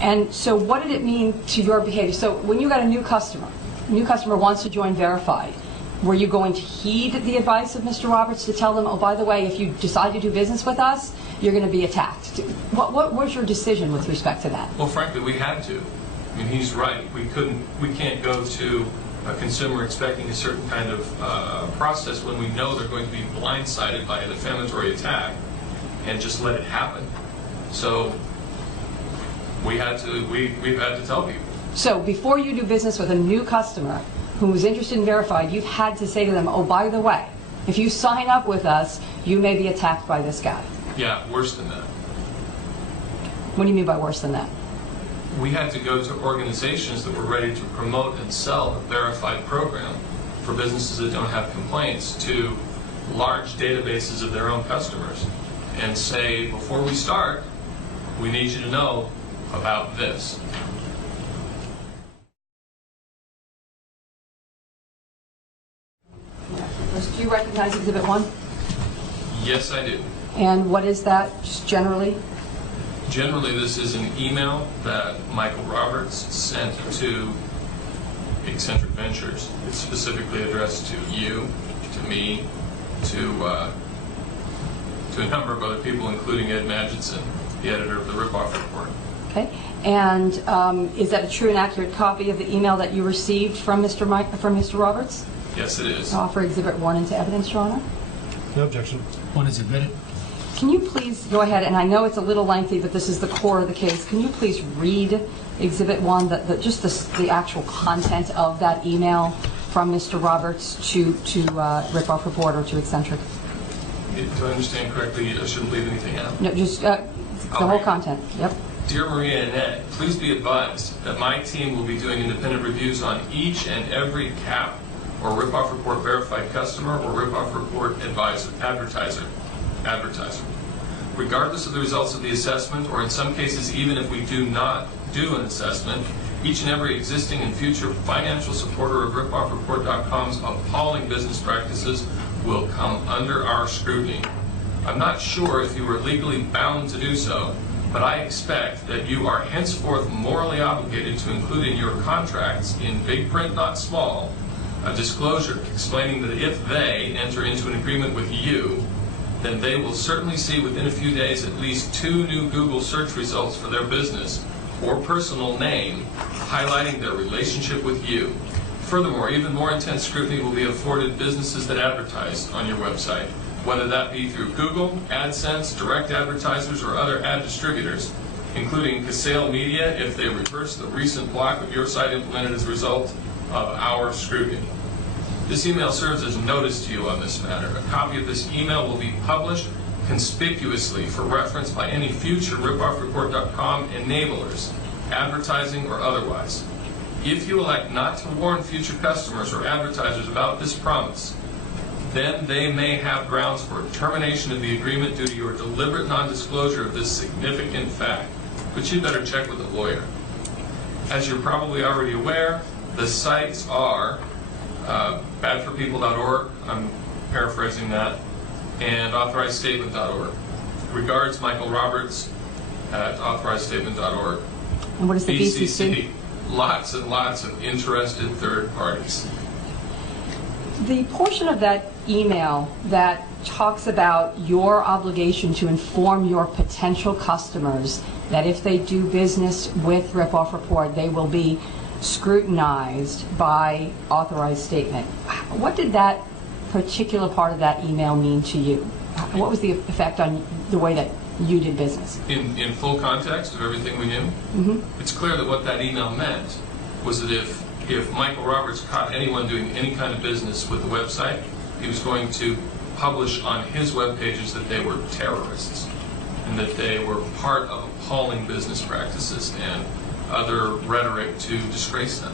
And so what did it mean to your behavior? So when you got a new customer wants to join Verified, were you going to heed the advice of Mr. Roberts to tell them, oh, by the way, if you decide to do business with us, you're going to be attacked? What was your decision with respect to that? Well, frankly, we had to. I mean, he's right. We can't go to a consumer expecting a certain kind of process when we know they're going to be blindsided by a defamatory attack and just let it happen. So we've had to tell people. So before you do business with a new customer who was interested in Verified, you've had to say to them, oh, by the way, if you sign up with us, you may be attacked by this guy. Yeah, worse than that. What do you mean by worse than that? We had to go to organizations that were ready to promote and sell a Verified program for businesses that don't have complaints to large databases of their own customers and say, before we start, we need you to know about this. Do you recognize Exhibit 1? Yes, I do. And what is that, just generally? Generally, this is an email that Michael Roberts sent to Eccentric Ventures. It's specifically addressed to you, to me, to a number of other people, including Ed Magidson, the editor of the Ripoff Report. Okay. And is that a true and accurate copy of the email that you received from Mr. Roberts? Yes, it is. I'll offer Exhibit 1 into evidence, Your Honor. No objection. One is admitted. Can you please go ahead, and I know it's a little lengthy, but this is the core of the case. Can you please read Exhibit 1, just the actual content of that email from Mr. Roberts to Ripoff Report or to Eccentric? Do I understand correctly, I shouldn't leave anything out? No, just the whole content. Yep. Dear Maria and Ed, please be advised that my team will be doing independent reviews on each and every CAP or Ripoff Report Verified customer or Ripoff Report advertiser. Regardless of the results of the assessment, or in some cases even if we do not do an assessment, each and every existing and future financial supporter of RipoffReport.com's appalling business practices will come under our scrutiny. I'm not sure if you are legally bound to do so, but I expect that you are henceforth morally obligated to include in your contracts, in big print, not small, a disclosure explaining that if they enter into an agreement with you, then they will certainly see within a few days at least 2 new Google search results for their business or personal name highlighting their relationship with you. Furthermore, even more intense scrutiny will be afforded businesses that advertise on your website, whether that be through Google, AdSense, direct advertisers, or other ad distributors, including Casale Media if they reverse the recent block of your site implemented as a result of our scrutiny. This email serves as notice to you on this matter. A copy of this email will be published conspicuously for reference by any future RipoffReport.com enablers, advertising or otherwise. If you elect not to warn future customers or advertisers about this promise, then they may have grounds for termination of the agreement due to your deliberate non-disclosure of this significant fact. But you'd better check with a lawyer. As you're probably already aware, the sites are badforpeople.org, I'm paraphrasing that, and authorizedstatement.org. Regards, Michael Roberts at authorizedstatement.org. And what is the BCC? Lots and lots of interested third parties. The portion of that email that talks about your obligation to inform your potential customers that if they do business with Ripoff Report, they will be scrutinized by authorized statement. What did that particular part of that email mean to you? What was the effect on the way that you did business? In full context of everything we knew, it's clear that what that email meant was that if Michael Roberts caught anyone doing any kind of business with the website, he was going to publish on his web pages that they were terrorists and that they were part of appalling business practices and other rhetoric to disgrace them.